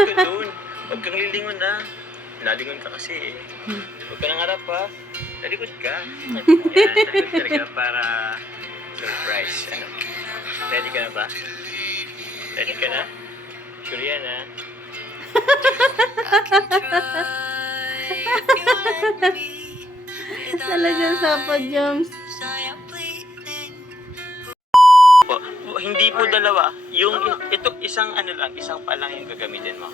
Ganun. Huwag kang lilingon na. Nalingon ka kasi eh. Huwag ka nang harap ha. Nalikod ka. Yan, nalikod talaga para surprise. Ano? Ready ka na ba? Ready ka na? Sure yan ha? Talagang Papa Joms. Hindi po dalawa. Yung ito isang ano lang, isang pa lang yung gagamitin mo.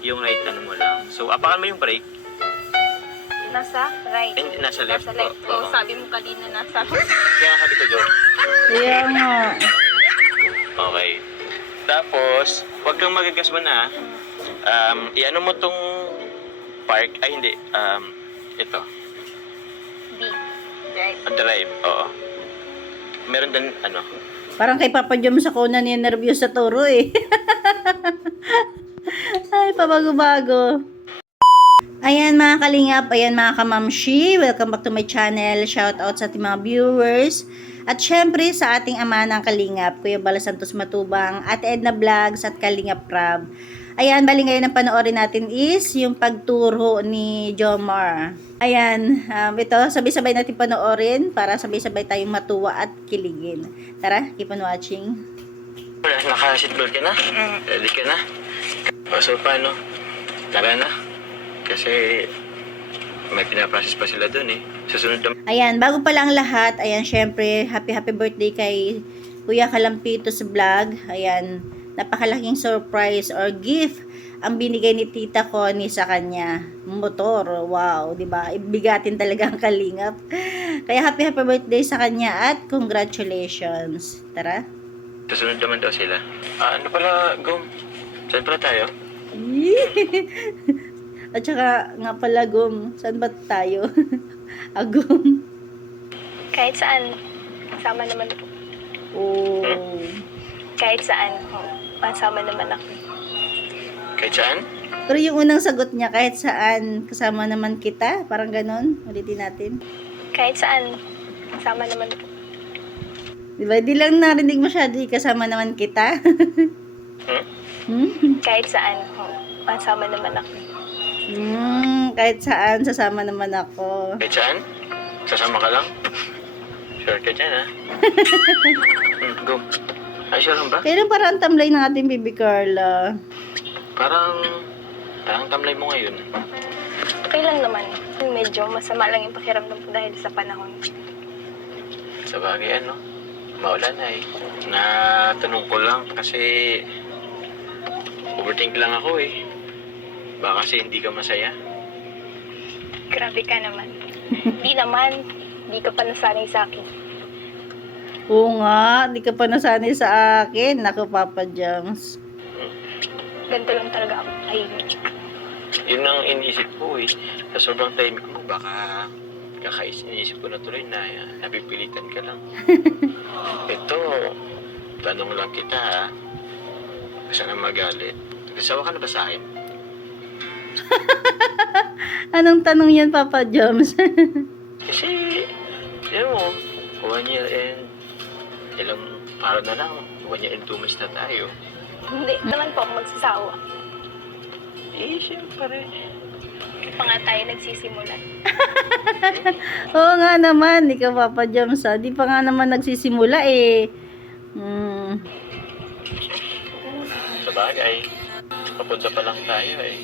Yung right ano mo lang. So apakan mo yung brake. Nasa right. And nasa left. Nasa left. Oo. Oh, sabi mo kanina nasa Kaya sabi ko, Joe. Kaya nga. Okay. Tapos, wag kang magagas mo na. Iano mo tong park. Ay, hindi. Ito. D. Right. Drive. Oo. Meron din, ano. Parang kay Papa Joms ako na niya-nervyos sa turo eh. Ay, pabago-bago. Ayan mga kalingap, ayan mga kamamshi, welcome back to my channel. Shout out sa ating mga viewers. At syempre sa ating ama ng kalingap, Kuya Bala Santos Matubang, at Edna Vlogs at Kalingap Prab. Ayan, bali ngayon ang panoorin natin is yung pagturo ni Jomar. Ayan, ito, sabay-sabay natin panoorin para sabay-sabay tayong matuwa at kiligin. Tara, keep on watching. Naka-seatbelt ka na? Ready ka na? So, paano? Tara na. Kasi may pinaprocess pa sila dun eh. Susunod na... Ayan, bago pa lang lahat, ayan, syempre, happy birthday kay Kuya Kalampitos Vlog. Ayan, napakalaking surprise or gift ang binigay ni Tita Connie sa kanya. Motor, wow, di ba? Ibigatin talaga ang kalingap. Kaya happy birthday sa kanya at congratulations. Tara. Susunod naman daw sila. Ano pala, Gom? Saan pala tayo? At saka nga pala, Gum, saan ba tayo? Agum. Kahit saan. Sama naman ako. Oh. Kahit saan. Oh, kasama naman ako. Kahit saan? Pero yung unang sagot niya, kahit saan, kasama naman kita. Parang ganon. Ulitin natin. Kahit saan. Kasama naman ako. Diba? Di lang narinig masyado, kasama naman kita. Kahit saan. Oh, kasama naman ako. Kahit saan, sasama naman ako. Kahit saan? Sasama ka lang? Sure ka dyan, ha? Go. Ay, sure lang ba? Kailan parang tamlay ng ating baby Carla? Parang tamlay mo ngayon. Okay lang naman. Medyo masama lang yung pakiramdam ko dahil sa panahon. Sa bagay, ano? Maulan na eh. Natanong ko lang kasi overthink lang ako eh. Baka kasi hindi ka masaya. Grabe ka naman. Hindi naman. Hindi ka pa nasanay sa akin. Oo nga, di ka pa nasanay sa akin. Naku, Papa Joms. Ganito lang talaga ako. Yun ang iniisip ko eh. Sa sobrang timing mo, baka iniisip ko na tuloy na napipilitan ka lang. Ito, tanong lang kita ha. Kasi na magalit. Nagsawa ka na ba sa akin? Anong tanong yan, Papa Joms? Kasi, yun mo, 1 year and ilang araw na lang, 1 year and 2 months na tayo. Hindi naman po ako magsasawa. Eh, siyempre. Hindi pa nga tayo nagsisimula. Oo nga naman, ikaw Papa Joms, di pa nga naman nagsisimula eh. Sa bagay, papunta pa lang tayo eh.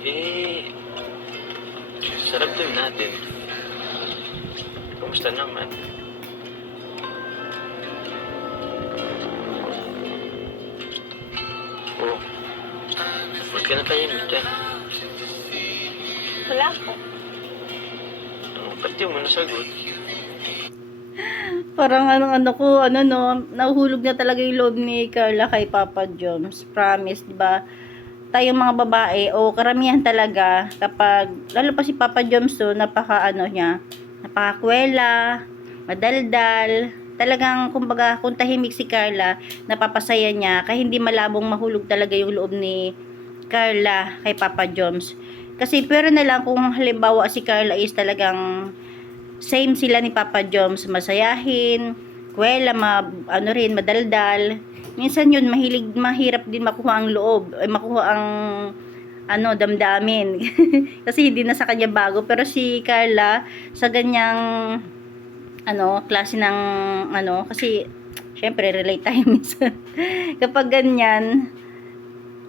Eh, sarap din natin. Kumusta naman? Oh, ba't ka na tayo dyan? Wala po. Ba't di mo nasagot? Parang ano ko, nahuhulog na talaga yung loob ni Carla kay Papa Joms. Promise, di ba? Tayong mga babae, o karamihan talaga, kapag, lalo pa si Papa Joms to, napakakwela, madaldal, talagang, kumbaga, kung tahimik si Carla, napapasaya niya, kaya hindi malabong mahulog talaga yung loob ni Carla kay Papa Joms. Kasi, pero na lang, kung halimbawa si Carla is talagang, same sila ni Papa Joms, masayahin, kwela, ano rin, madaldal. Minsan yun, mahirap din makuha ang loob, ay makuha ang ano, damdamin. Kasi hindi na sa kanya bago. Pero si Carla, sa ganyang ano, klase ng ano, kasi syempre relate tayo minsan. Kapag ganyan,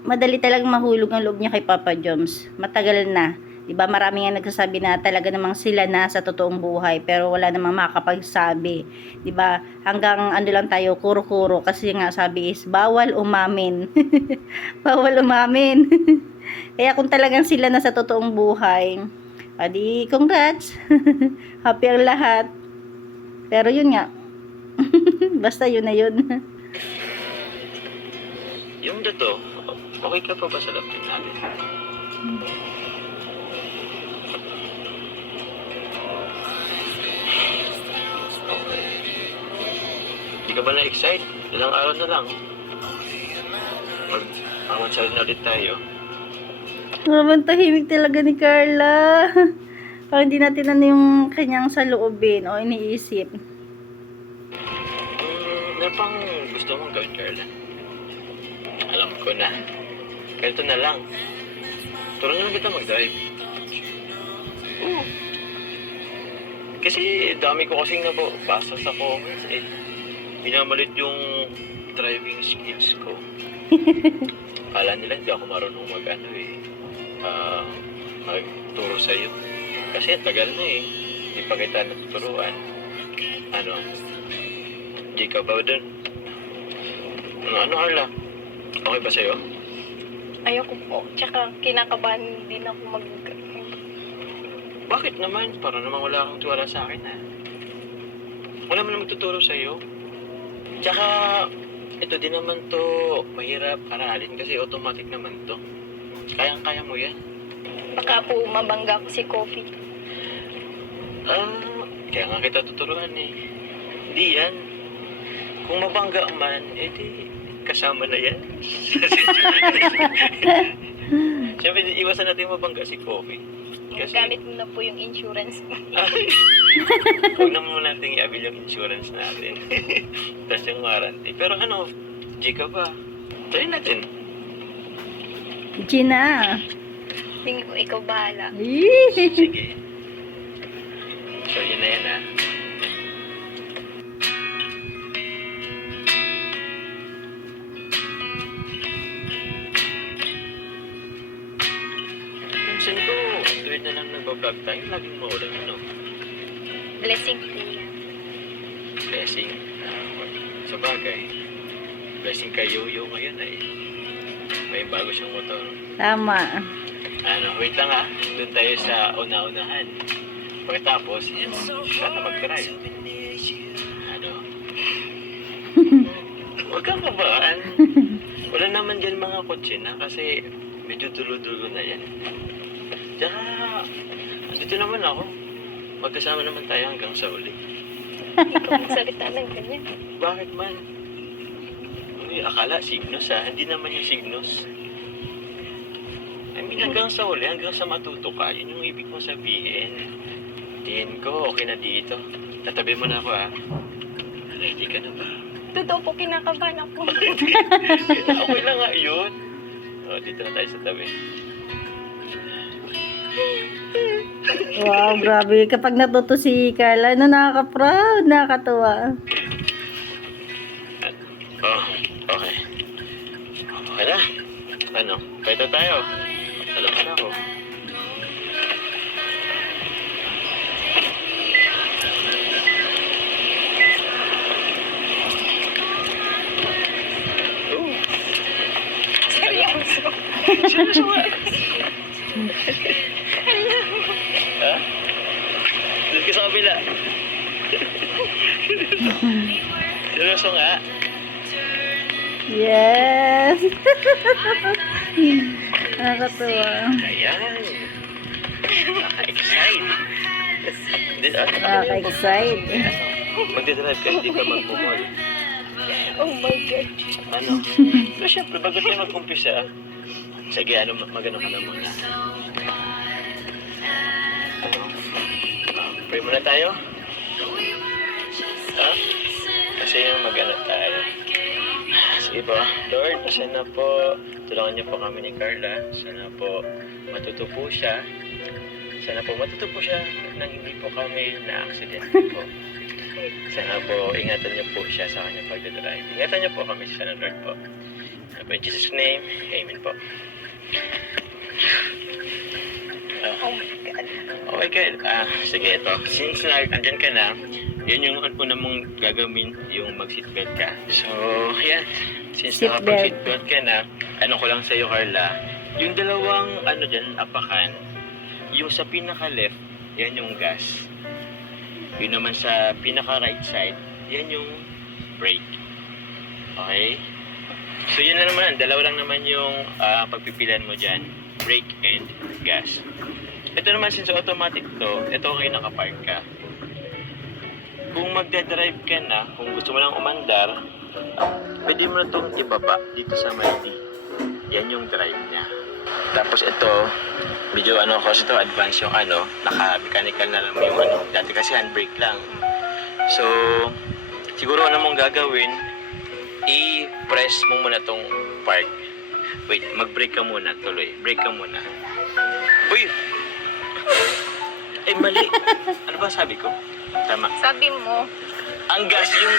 madali talagang mahulog ang loob niya kay Papa Joms. Matagal na. 'Di ba? Marami nga nagsasabi na talaga namang sila na sa totoong buhay, pero wala namang makakapagsabi. 'Di ba? Hanggang ano lang tayo, kuro-kuro, kasi nga sabi is bawal umamin. Bawal umamin. Kaya kung talagang sila na sa totoong buhay, adi congrats. Happy ang lahat. Pero yun nga. Basta yun na yun. Yung dato, okay ka pa ba sa laptop namin? Okay. Hindi ka ba na-excite? Ilang araw na lang. Mag-amansal na ulit tayo. Naman tahimik talaga ni Carla. Parang hindi natin ano yung kanyang saloobin o iniisip. Ano pang gusto mong gawin, Carla? Alam ko na. Ganito na lang. Turo na lang kita mag-drive. Oo. Kasi dami ko kasing nabasa sa comments eh. Minamalit yung driving skills ko. Kala nila hindi ako marunong mag-ano eh. Magturo sa'yo. Kasi tagal na eh. Hindi pa kita natuturuan. Ano? Hindi ka ba dun? Ano, Carla? Okay ba sa'yo? Ayoko po. Tsaka kinakabahan din ako Bakit naman? Para naman wala kang tiwala sa akin ha. Wala mo na magtuturo sa'yo. Tsaka, ito din naman to mahirap aralin kasi automatic naman to. Kayang-kaya mo yan. Baka po mabangga ko si Coffee. Kaya nga kita tuturuan eh. Hindi yan. Kung mabangga man, edi kasama na yan. Siyempre, iwasan natin mabangga si Coffee. Kasi, Gamit mo na po yung insurance mo. huwag naman natin i-avail yung insurance natin. Tapos yung warranty. Pero ano, G ka ba? Try natin. Gina. Tingin ko ikaw bahala. Sige. So, yun na yan ha. Pinsan ko, tuwid na lang nagbablog tayo. Laging maulan, ano? Blessing po yan. Blessing. Sa bagay. Blessing kay Yoyo ngayon ay may bago siyang motor. Tama. Ano, wait lang ha. Doon tayo sa una-unahan. Pagkatapos, siya na mag-drive. Ano? Huwag kang kabaan. Wala naman dyan mga kotse na kasi medyo dulo-dulo na yan. Tsaka, dito naman ako. Magkasama naman tayo hanggang sa uli. Ikaw magsalita ng ganyan. Bakit man? Uy, akala signos ha. Hindi naman yung signos. I mean, hanggang sa uli, hanggang sa matuto ka, yun yung ibig mo sabihin. Tingin ko, okay na dito. Tatabi mo na ako ha. Ready ka na ba? Totoo po, kinakabahan ako. Okay lang nga yun. O, dito na tayo sa tabi. Wow, grabe. Kapag natuto si Carla, ano, nakaka-proud, nakakatuwa. Oh, okay. Okay na. Ano? Kahit na tayo. Alam ka na ako. Oh, Seryoso. seryoso nga. Ha? Doon ka sa kabila. Seryoso nga. Yes. Nakakatuwa. Ayan. Nakaka-excite. Nakaka-excite. Magdadrive ka, hindi ka magpumol. Oh my God. Ano? So, syempre, bago tayo mag-umpisa, sige, magano ka na muna. Ano? Pray muna tayo? Ha? gusto niyo mag-ano tayo. Sige po, Lord, sana po tulungan niyo po kami ni Carla. Sana po matuto po siya. Sana po matuto po siya nang hindi po kami na-accident po. Sana po ingatan niyo po siya sa kanyang pagdadrive. Ingatan niyo po kami sa Lord po. In Jesus' name, Amen po. Oh my God. Okay, good. Sige, ito. Since andyan ka na, yan yung una mong gagawin, yung mag-seatbelt ka. So, yan. Since Seatbelt. nakapag-seatbelt ka na, ano ko lang sa'yo, Carla, yung dalawang, dyan, apakan, yung sa pinaka-left, yan yung gas. Yung naman sa pinaka-right side, yan yung brake. Okay? So, yun na naman. Dalawa lang naman yung pagpipilan mo dyan. Brake and gas. Ito naman, since automatic to, ito kayo nakapark ka. Kung magdadrive ka na, kung gusto mo lang umandar, pwede mo na itong ibaba dito sa may D. Yan yung drive niya. Tapos ito, medyo kasi ito, advance yung naka-mechanical na lang yung dati kasi handbrake lang. So, siguro ano mong gagawin, i-press mo muna tong park. Wait, mag-brake ka muna, tuloy. Brake ka muna. Uy! Eh, mali. Ano ba sabi ko? Tama. Sabi mo, Ang gas yung...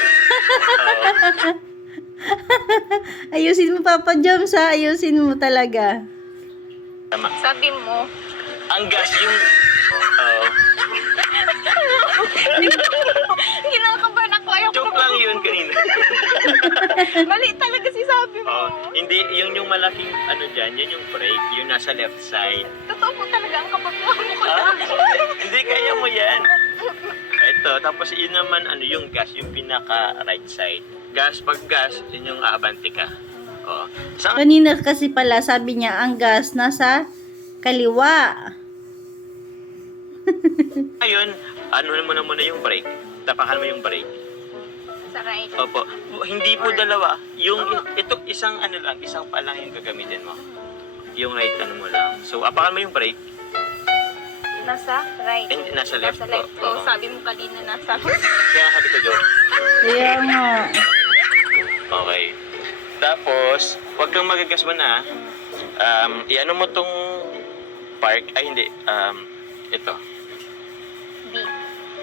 Ayusin mo, Papa Joms, ha? Ayusin mo talaga. Tama. sabi mo, Ang gas yung... kinakabahan ako, ayaw ko Joke lang yun kanina. Mali talaga si sabi mo. Hindi, yung malaking dyan, yun yung brake, yung nasa left side. Totoo po talaga ang kapatid ko. Hindi, kaya mo yan. Ito, tapos yun naman, yung gas, yung pinaka right side. Pag gas, yun yung aabante ka. Oh. Kanina kasi pala, sabi niya, ang gas nasa kaliwa. Ngayon, mo na muna yung brake. Tapakan mo yung brake. Sa right. Opo. Hindi po dalawa. Ito, isang isang pa lang yung gagamitin mo. Yung right mo lang. So, apakan mo yung brake. Nasa right. And nasa left. Nasa left. Oo. So, sabi mo kanina nasa... Kaya sabi ko, Joe. Kaya nga. Okay. Tapos, huwag kang magagas mo na. Iano mo tong park. Ay, hindi. Ito. B.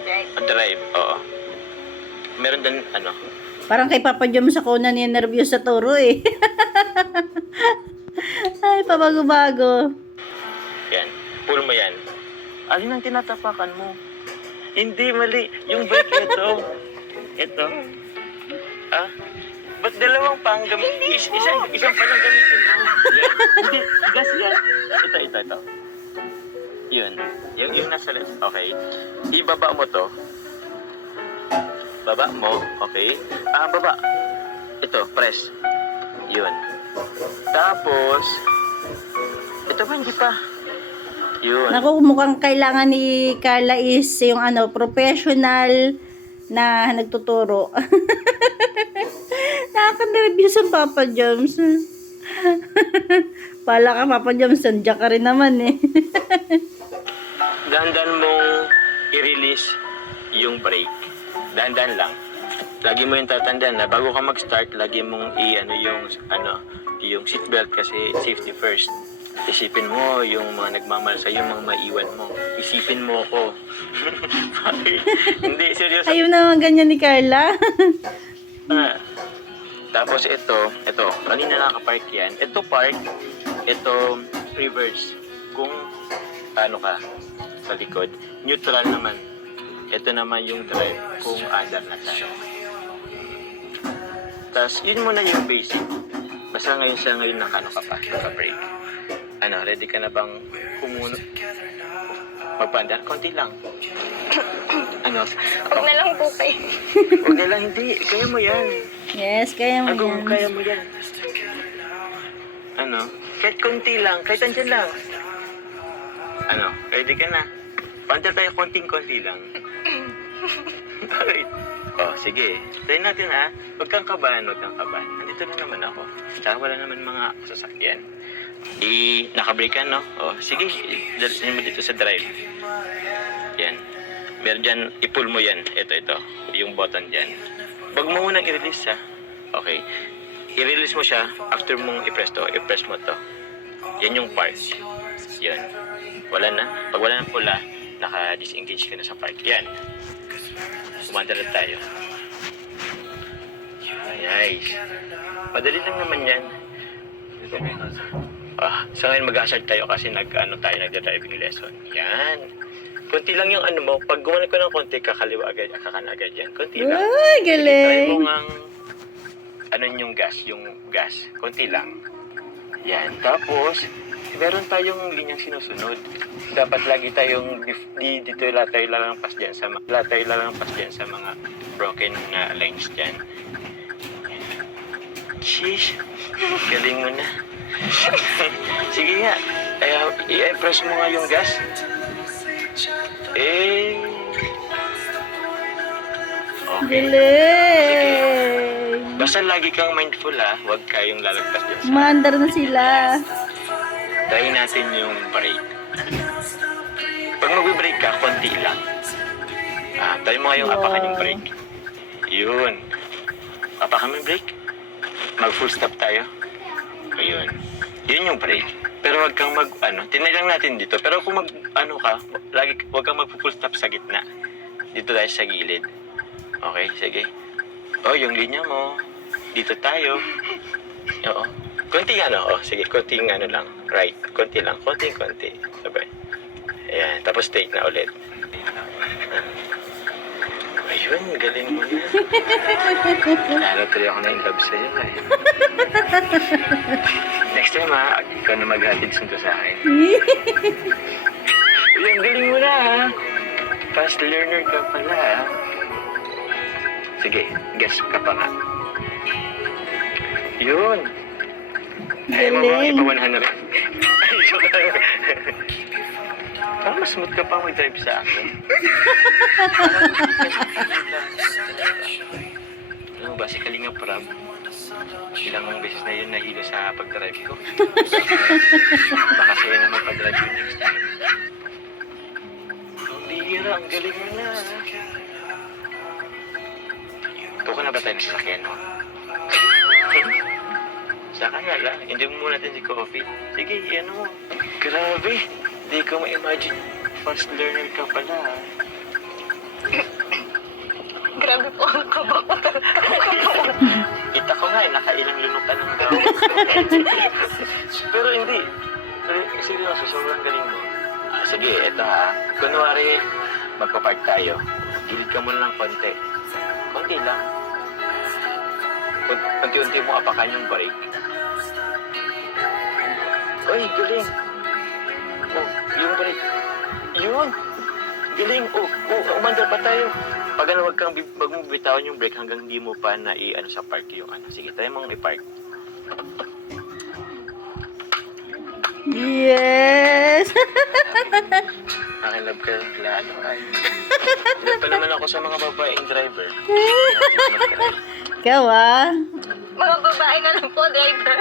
Right. Drive. Oo. Meron din, Parang kay Papa Joms ako na niya nervyos sa turo eh. Ay, pabago-bago. Yan. Pull mo yan. Alin ang tinatapakan mo? Hindi, mali. Yung brake ito. Ito. Ba't dalawang pang gamit? Isang pa lang gamitin mo. Yan. Hindi, gas yan. Ito. Yun. Yung nasa left. Okay. Ibaba mo to. Baba mo. Okay. Baba. Ito, press. Yun. Tapos, ito pa, hindi pa. Yun. Naku, mukhang kailangan ni Carla is yung professional na nagtuturo. Nakaka-nervyos ang Papa Joms. Pala ka, Papa Joms, nandiyan ka rin naman eh. Dandan mong i-release yung brake. Dandan lang. Lagi mo yung tatandaan na bago ka mag-start, lagi mong yung seatbelt kasi safety first. Isipin mo yung mga nagmamahal sa'yo, yung mga maiwan mo. Isipin mo ko. Hindi, seryoso. Ayaw naman ganyan ni Carla. Tapos ito, kanina nakapark yan. Ito park, ito reverse. Kung ka, sa likod, neutral naman. Ito naman yung drive kung under na tayo. Tapos, yun muna yung basic. Basta ngayon naka-brake. Ready ka na bang magpandar? Konti lang. Huwag na lang po kayo. Huwag na lang, hindi. Kaya mo yan. Yes, kaya mo yan. Kaya mo yan. Kahit konti lang, kahit andyan lang. Ready ka na? Pandar tayo konting-konti lang. Alright. Sige. Try natin Huwag kang kabahan. Nandito lang naman ako. Tsaka wala naman mga sasakyan. Nakabrake ka, no? Sige. Dalhin mo dito sa drive. Yan. Meron dyan, i-pull mo yan. Ito. Yung button dyan. Wag mo munang i-release ha. Okay. I-release mo siya after mong i-press to. I-press mo to. Yan yung park. Yan. Wala na. Pag wala ng pula, naka-disengage ka na sa park. Yan. Umandar na tayo. Nice. Madali lang naman yan. Sa ngayon mag-hazard tayo kasi nagda-driving lesson. Yan. Konti lang yung ano mo. Pag gumanon ko ng konti, kakaliwa agad, kakan agad yan. Konti lang. Ay, Try galing. mo ngang yung gas. Konti lang. Yan. Tapos, meron tayong linyang sinusunod. Dapat lagi tayong dito tayo lalampas diyan sa mga broken na lines diyan. Sheesh. Galing mo na. Sige nga. I-press mo nga yung gas. Okay. Galing. Basta lagi kang mindful ha. Huwag kayong lalagpas dyan sa... Maandar na sila. Try natin yung brake. Pag mag-brake ka, konti lang. Try mo nga yung apakan yung brake. Yun. Apakan mo yung brake. Mag-full stop tayo. Ayun. Yun yung brake. Pero wag kang tinay lang natin dito. Pero kung wag kang mag-full stop sa gitna. Dito tayo sa gilid. Okay, sige. Yung linya mo. Dito tayo. Oo. Konting sige, konting lang. Right. Konti lang. Konti. Sabay. Ayan. Tapos straight na ulit. Ayun, galing mo na. Lalo tuloy ako na in love sa'yo eh. Next time ikaw na maghatid sundo sa akin. Ayun, galing mo na ha. Fast learner ka pala ha. Sige, guess ka pa nga. Yun. Ay, Galing. ipawanan na rin. Ay, joke lang. Mas smooth ka pa mag-drive sa akin. Alam mo ba, si Kalinga Prab, ilang beses na yun nahilo sa pag-drive ko. Baka sa'yo na magpa-drive ko next time. Ang bihira, ang galing mo na. Tuko na ba tayo na sasakyan? Saka nga lang, hindi mo muna natin si Coffee. Sige, mo. Grabe, di ko ma-imagine. Fast learner ka pala. Grabe po ang kaba ko. Kita ko nga nakailang lunok ka lang daw. Pero hindi. Seryoso, sobrang galing mo. Sige, eto ha. Kunwari, magpapark tayo. Gilid ka muna ng konti. Konti lang. Unti-unti mo apakan yung brake. Uy, galing. Yung brake. Yun. Galing. Umandar pa tayo. Pag wag mong bitawan yung brake hanggang hindi mo pa na sa park yung Sige, tayo mong i-park. Yes. Nakilab ka lalo ay. Hindi pa naman ako sa mga babaeng driver. Ikaw Mga babae na lang po, driver.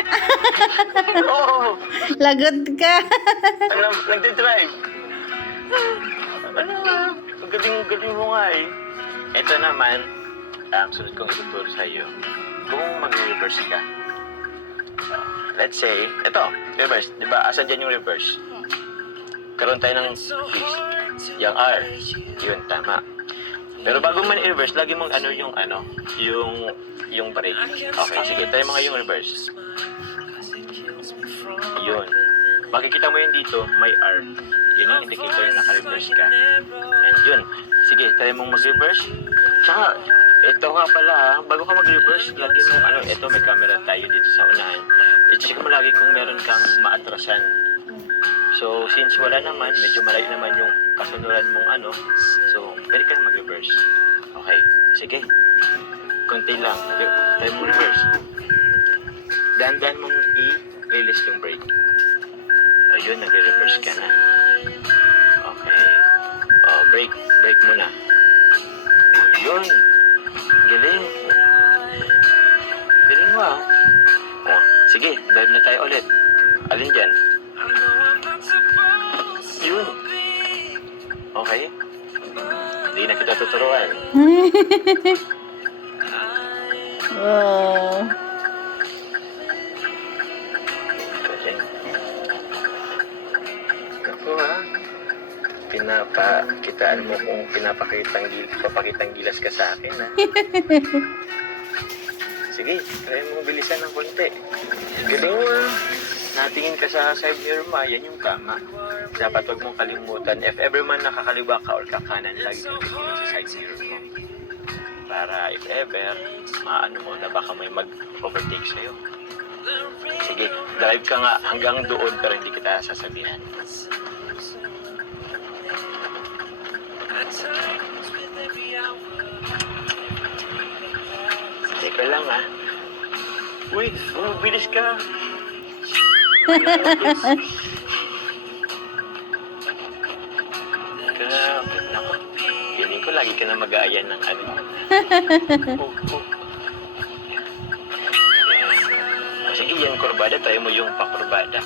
Oo. Lagot ka. Nagde-drive. Ang galing mo nga eh. Ito naman, sunod kong ituturo sa iyo. Kung mag-reverse ka. Let's say, ito, reverse. Diba, asan dyan yung reverse? Karoon tayo ng fix. Yung R. Yun, tama. Pero bago man i-reverse, lagi mong yung brake. Okay, sige, tayo mga yung reverse. Yun. Makikita mo yun dito, may R. Yun yung indicator na naka-reverse ka. And yun. Sige, tayo mong mag-reverse. Tsaka, ito nga pala bago ka mag-reverse, lagi mong ito may camera tayo dito sa unahan. I-check mo lagi kung meron kang maatrasan. So, since wala naman, medyo malayo naman yung kasunuran mong so, pwede ka mag-reverse. Okay, sige. Konti lang. Tayo mong reverse. Dahan-dahan mong i-release yung brake. Ayun, nag-reverse ka na. Okay. Brake mo na. Yun. Galing. Galing mo sige, drive na tayo ulit. Alin dyan? Yun. Okay. Hindi na kita tuturuan. Wow. Kasi, ako pinapakitaan mo kung papakitang gilas ka sa akin, ha? Sige, try mo bilisan ng konti. Galing mo, natingin ka sa side mirror mo, yan yung tama. Dapat wag mong kalimutan, if ever man nakakaliwa ka or kakanan, lagi kang tingin sa side mirror mo. Para if ever, maano mo na baka may mag-overtake sa'yo. Sige, drive ka nga hanggang doon pero hindi kita sasabihan. Teka lang Uy, bumibilis ka. Grabe, naku. Feeling ko lagi ka na mag-aayan ng ano. Sige, yan kurbada. Tayo mo yung pakurbada.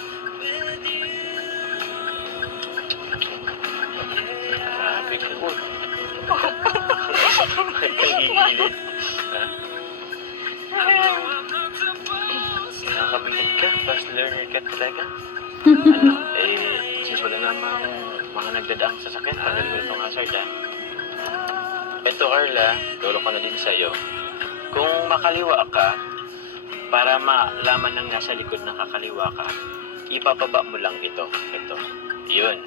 Grabe ka. Bakit kang gigilid? Nakakabilit ka. Fast learner ka talaga. Since wala namang mga nagdadaang sasakyan, tagal mo itong hazard, Ito, Carla, turo ko na din sa'yo. Kung makaliwa ka, para malaman ng nasa likod na kakaliwa ka, ipapaba mo lang ito. Ito. Yun.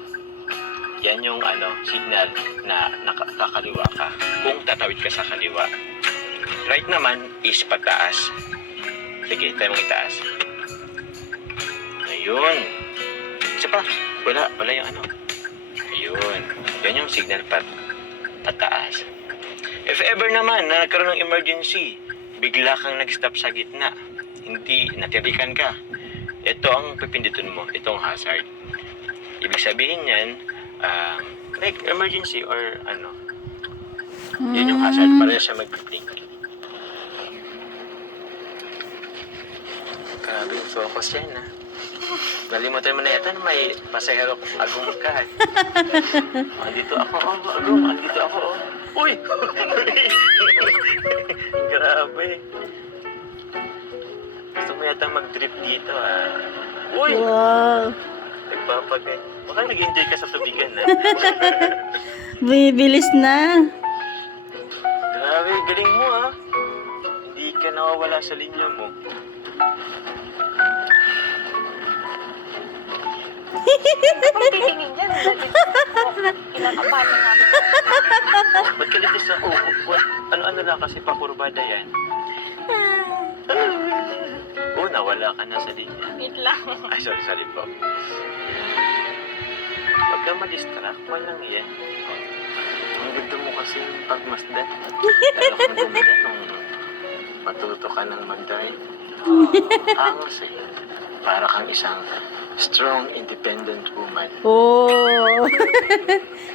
Yan yung signal na nakakaliwa ka. Kung tatawid ka sa kaliwa. Right naman is pataas. Sige, tayo mong itaas. Ayun. Isa pa. Wala yung Ayun. Yan yung signal pataas. If ever naman na nagkaroon ng emergency, bigla kang nag-stop sa gitna, hindi natirikan ka, ito ang pipindutin mo, itong hazard. Ibig sabihin yan, like emergency or yun yung hazard para siya mag-blink. Grabe yung focus yan, Nalimutan mo na yata na may pasahero kung agong ka, Andito ako, agong, andito ako, Uy! Grabe. Gusto mo yata mag-drip dito, Uy! Wow. Nagpapagay. Baka nag-enjoy ka sa tubigan, Bumibilis na. Grabe, galing mo, Hindi ka nawawala sa linya mo. Kung titingin dyan, kinakabahan na nga. Ba't kalitis na? Ano lang kasi pakurbada yan. Nawala ka na sa linya. Wait lang. Ay, sorry po. Huwag ka ma-distract. Walang yan. Ang ganda mo kasi yung pagmasdan. Kaya kung gumanda nung matuto ka ng mag-drive. Angas Para kang isang strong, independent woman. Oh.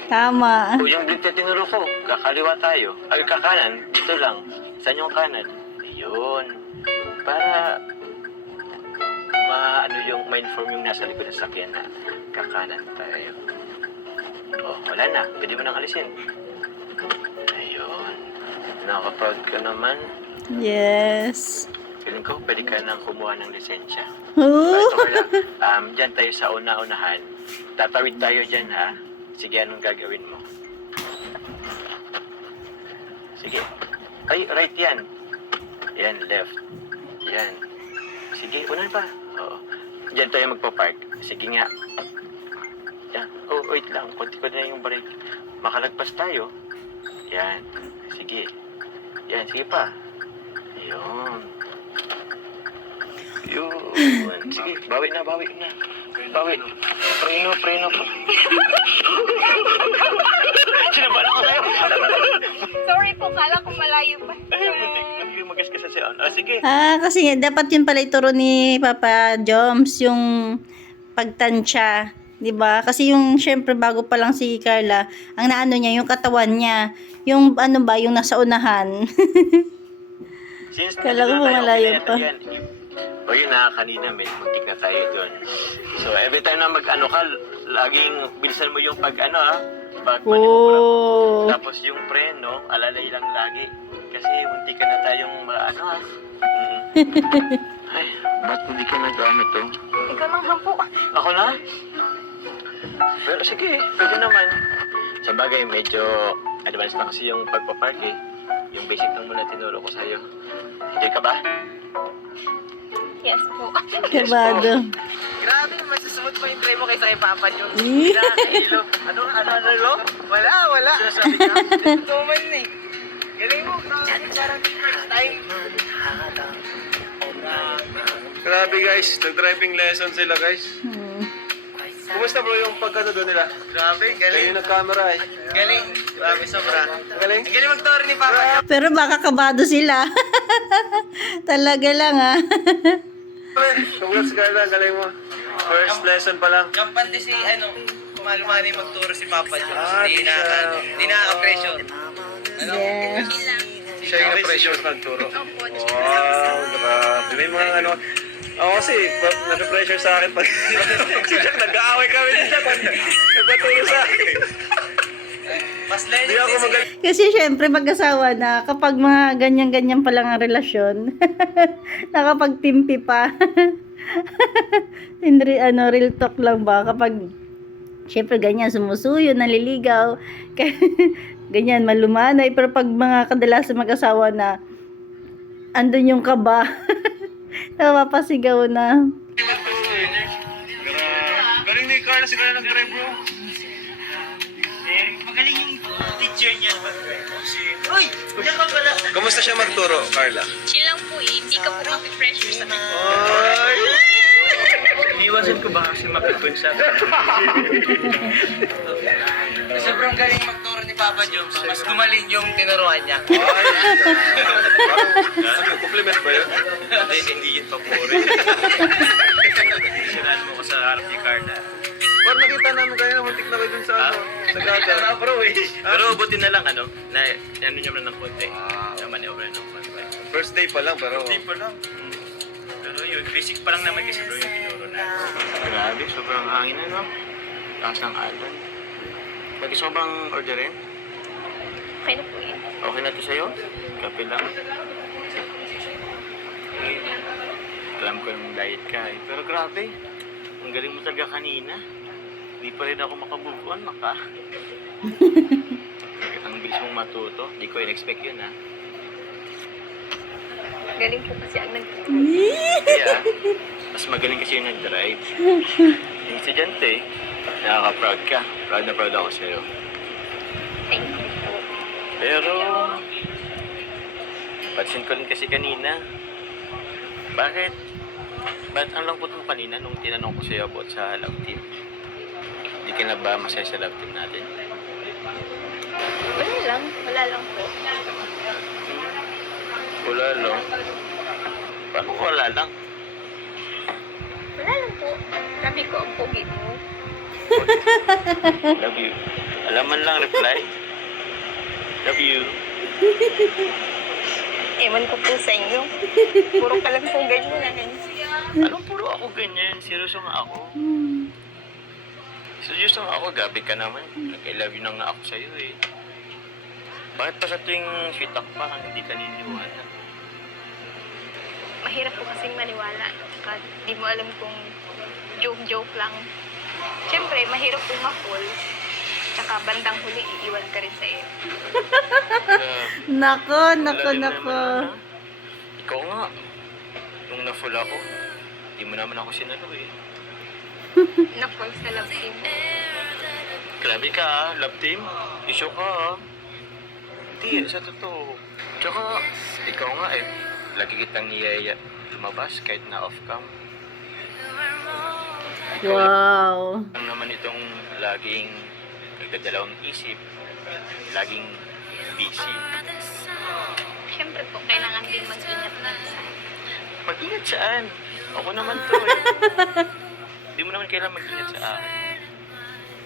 Tama. Yung blink na tinuro ko, kakaliwa tayo. Ay, kakanan, dito lang. Saan yung kanan? Ayun. Para yung ma-inform yung nasa likod ng sakyan na kakanan tayo. Wala na. Pwede mo nang alisin. Ayun. Nakaka-proud ka naman. Yes. Feeling ko, pwede ka nang kumuha ng lisensya. Oh. Diyan tayo sa una-unahan. Tatawid tayo dyan, Sige, anong gagawin mo? Sige. Ay, right yan. Yan, left. Yan. Sige, unan pa. Oo. Diyan tayo magpa-park. Sige nga. Yan. Wait lang. Kunti ko na yung brake. Makalagpas tayo. Yan. Sige. Yan, sige pa. Yun. Sige, bawi na. Bawi. Preno. Sinabahan ako kayo. Sorry po, kala ko malayo pa. Buti yung magasgas siya. Sige. Kasi dapat yun pala ituro ni Papa Joms, yung pagtansya. 'Di ba? Kasi yung syempre bago pa lang si Carla, ang naano niya yung katawan niya, yung yung nasa unahan. Since Kala ko malayo pa. Yun kanina may muntik na tayo doon. So every time na ka, laging bilisan mo yung pag pag manipura. Oh. Tapos yung preno, alalay lang lagi. kasi munti ka na tayong maano ha. Ay, ba't hindi ka nagamit to? Ikaw lang po. Ako na? Pero sige, pwede naman. Sa bagay, medyo advanced na kasi yung pagpapark eh. Yung basic lang muna tinuro ko sa'yo. Hindi ka ba? Yes po. Kabado. Grabe, mas susunod pa yung tray mo kaysa kay Papa Jones. Eh. Nakakahilo. Ano, lo? Wala. Sinasabi ka? Totoo man eh. Galing mo, grabe. Parang first time. Grabe guys, nag-driving lesson sila guys. Kumusta bro yung pagkano doon nila? Grabe, Kayo galing. yung nag-camera eh. Galing. Grabe, sobra. Galing? Ang galing mag-tour ni Papa Jones. Pero baka kabado sila. Talaga lang ah. Congrats Carla, galing mo. First lesson pa lang. Kampante si, kumalumani mag-tour si Papa Jones. Ah, Hindi nakaka-pressure. Yes. Siya yung na-pressure nagturo. Opo. Wow, grabe. May mga ano. Ako kasi, nasa-pressure sa akin pag si Jack, nag-aaway kami ni Jack. Nagpaturo sa akin. Mas Hindi legend ako din si magaling. Kasi syempre mag-asawa na kapag mga ganyan-ganyan pa lang ang relasyon, nakapagtimpi pa. Hindi, real talk lang ba? Kapag syempre ganyan, sumusuyo, naliligaw, ganyan, malumanay. Pero pag mga kadalasan mag-asawa na, andun yung kaba, napapasigaw na. Galing ni Carla, si Carla nag-drive bro. Magaling yung teacher niya mag-drive. Uy! Diyan ka pala. Kamusta siya magturo, Carla? Chill lang po eh. Hindi ka po mapipressure sa akin. Ay! Iniwasan ko ba kasi mapipun sa Sobrang galing mag-tour ni Papa Jones. Mas gumaling yung tinuruan niya. Compliment ba yun? Hindi yun papuri. Sinahan mo ko sa harap ni Carla. Parang nakita namin kayo na muntik na kayo dun sa ano. Sa gata. Pero buti na lang na ano nyo na ng konti. Na maneuver ng konti. First day pa lang pero... Hindi pa lang. Pero yun, basic pa lang naman kasi bro yung tinuro na. Grabe, sobrang hangin na no? Lakas ng alon. Pag sobrang orderin, Okay na po eh. okay na to sa'yo? Kape lang. Eh, alam ko yung diet ka eh. Pero grabe, ang galing mo talaga kanina. Di pa rin ako makabove on, Ang bilis mong matuto. Di ko in-expect yun ha. Galing po kasi ang Kaya, mas magaling kasi yung nag-drive. Yung estudyante, nakaka-proud ka. Proud na proud ako sa'yo. Thank you po. Pero, pansin ko rin kasi kanina. Bakit ang lungkot mo kanina nung tinanong ko sa'yo about sa love team? Hindi ka na ba masaya sa love team natin? Wala lang po. Wala lang. Paano wala lang? Wala lang po. Sabi ko, ang pogi mo. Love you. Alam man lang reply. Love you. Ewan ko po sa inyo. Puro ka lang po ganyan. Anong puro ako ganyan? Seryoso nga ako. Seryoso nga ako. Gabi ka naman. I love you na nga ako sa'yo eh. Bakit pa sa tuwing sweet talk pa hindi ka niniwala? Mahirap po kasing maniwala. Saka di mo alam kung joke-joke lang. Siyempre, mahirap po ma-fall. Tsaka bandang huli, iiwan ka rin sa iyo. Nako. Ikaw nga. Nung na-full ako, di mo naman ako sinalo eh. Na-fall sa love team. Grabe ka ah, love team. Isyo ka ah. Hindi, sa totoo. Tsaka, ikaw nga eh. Lagi kitang niyaya lumabas kahit na off-cam. Wow. Ang naman itong laging nagdadalawang isip, laging busy. Siyempre po, kailangan din mag-ingat na. Mag-ingat saan? Ako naman to eh. Hindi mo naman kailangan mag-ingat sa akin.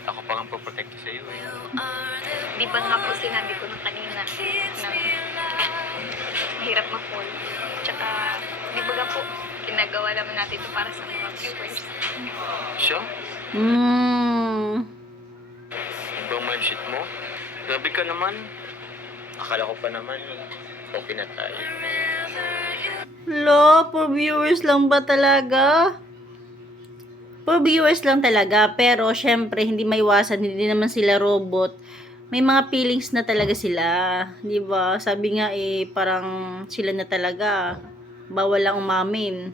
Ako pa ang poprotekta sa'yo eh. Di ba nga po sinabi ko nung kanina na mahirap ma-fall. Tsaka, di ba nga po, ginagawa naman natin ito para sa mga viewers. Siya? Ibang mindset mo? Grabe ka naman. Akala ko pa naman, ko pinatay. Lo, for viewers lang ba talaga? For viewers lang talaga, pero syempre hindi maiwasan, hindi naman sila robot. May mga feelings na talaga sila, 'di ba? Sabi nga parang sila na talaga. Bawal lang umamin.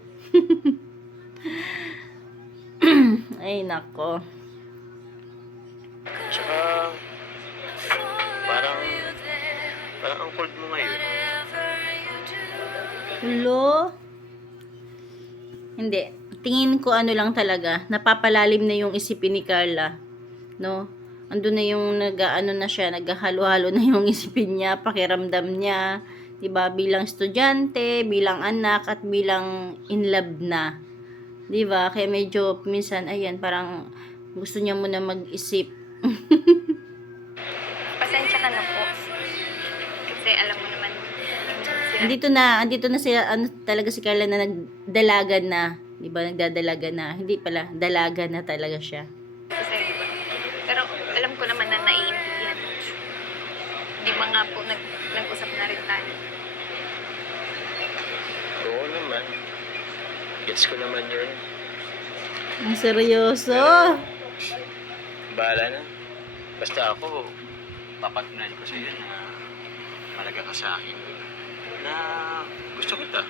Ay nako. Tsaka, parang ang cold mo ngayon. Lo? Hindi. Tingin ko ano lang talaga, napapalalim na yung isipin ni Carla. No? Andun na yung nag-ano na siya, naghahalo-halo na yung isipin niya, pakiramdam niya, 'di ba? Bilang estudyante, bilang anak at bilang in love na. 'Di ba? Kaya medyo minsan ayan, parang gusto niya muna mag-isip. Pasensya ka na po. Kasi alam mo naman, Andito na siya, ano talaga si Carla na nagdalaga na. 'Di ba? Nagdadalaga na. Hindi pala, dalaga na talaga siya. kasi, diba? Pero alam ko naman na naiintindihan. Di ba nga po, nag-usap na rin tayo. Oo naman. Gets ko naman yun. Ang seryoso. Bahala na. Basta ako, papatunayan ko sa'yo na malaga ka sa akin. Na gusto kita.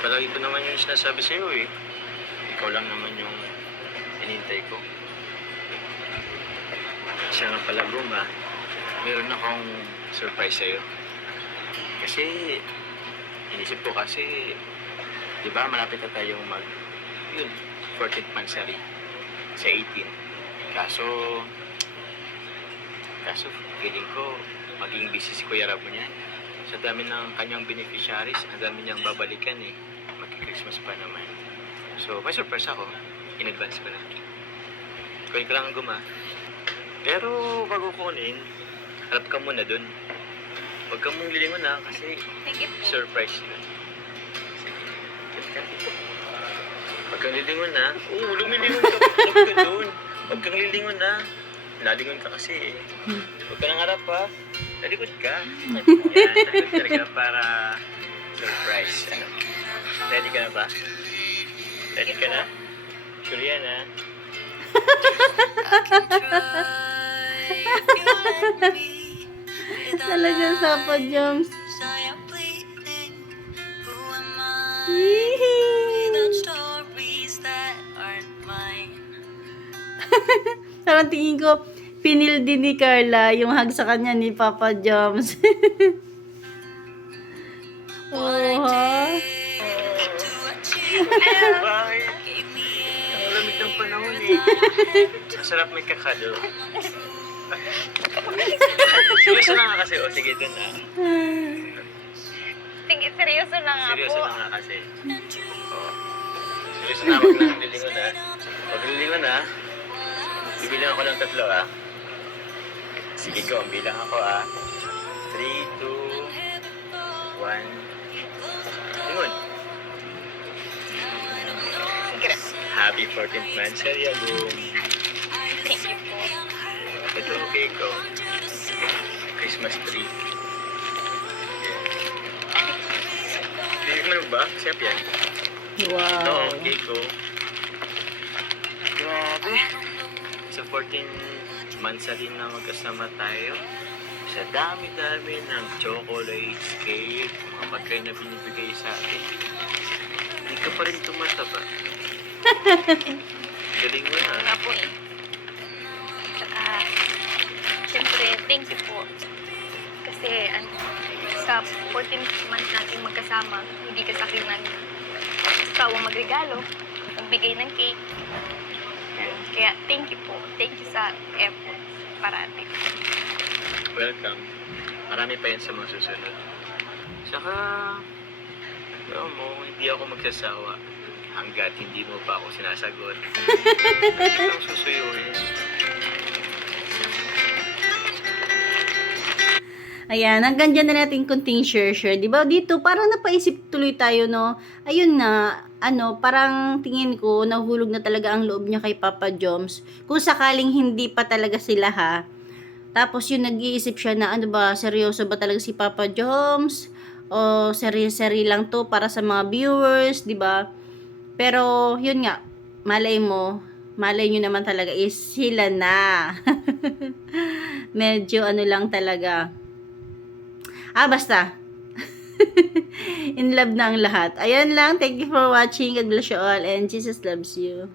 Palagi ko naman yung sinasabi sa'yo eh. Ikaw lang naman yung inintay ko. Siya nga pala, Guma. Meron akong surprise sa'yo. Kasi, inisip ko kasi, di ba malapit na tayong yun, 14th monthsary sa 18. Kaso, feeling ko, maging busy si Kuya Rabo niyan. Sa dami ng kanyang beneficiaries, ang dami niyang babalikan eh. Magki-Christmas pa naman. So, may surprise ako. In advance ko na. Kunin ko lang ang Guma. Pero, bago kunin, harap ka muna dun. Huwag kang mong lilingon na kasi Thank you po. surprise yun. Huwag kang lilingon na. Oo, lumilingon ka. Huwag ka dun. Huwag kang lilingon na. Nalingon ka kasi eh. Huwag ka nang harap ha. Nalikod ka. Yan, nalikod talaga para surprise. Ano? Ready ka na ba? Ready ka na? Sure yan ha? Talaga sa Joms. Parang tingin ko, pinil din ni Carla yung hug sa kanya ni Papa Joms. Oh, ha? Bakit? Ang lamig ng panahon eh. Ang sarap may kakado. Seryoso na nga kasi. O sige, dun na. Sige, seryoso na nga Seryoso po. na nga kasi. O. Seryoso na, wag na lilingon ha. Wag lilingon ha. Bibilang ako ng 3 ha. Sige ko, bilang ako ha. 3, 2, 1. Lingon. Sige, Happy 14th monthsary, Agum. thank you po. Ito ang cake ko. Christmas tree. Hindi mo ba? Siap yan. Ito Wow. ang cake ko. Grabe. Sa 14 monthsary na magkasama tayo. Sa dami-dami ng chocolates, cake, mga pagkain na binibigay sa akin. Hindi ka pa rin tumataba. Galing mo Oo na. nga po eh. Tsaka, siyempre, thank you po. Kasi, sa 14th month natin magkasama, hindi ka sa akin nag-sawang magregalo, magbigay ng cake. Yan. Kaya, thank you po. Thank you sa effort. Parati. Welcome. Marami pa yan sa mga susunod. Saka, alam mo, hindi ako magsasawa hanggat hindi mo pa ako sinasagot. Hindi kang susuyuin. Ayan, hanggang dyan na natin kunting share. Diba dito, parang napaisip tuloy tayo, no? Ayun na, parang tingin ko, nahulog na talaga ang loob niya kay Papa Joms. Kung sakaling hindi pa talaga sila, ha? Tapos yung nag-iisip siya na ano ba, seryoso ba talaga si Papa Joms? O seri-seri lang to para sa mga viewers, 'di ba? Pero yun nga, malay nyo naman talaga is sila na. Medyo ano lang talaga. Basta. In love na ang lahat. Ayan lang. Thank you for watching. God bless you all. And Jesus loves you.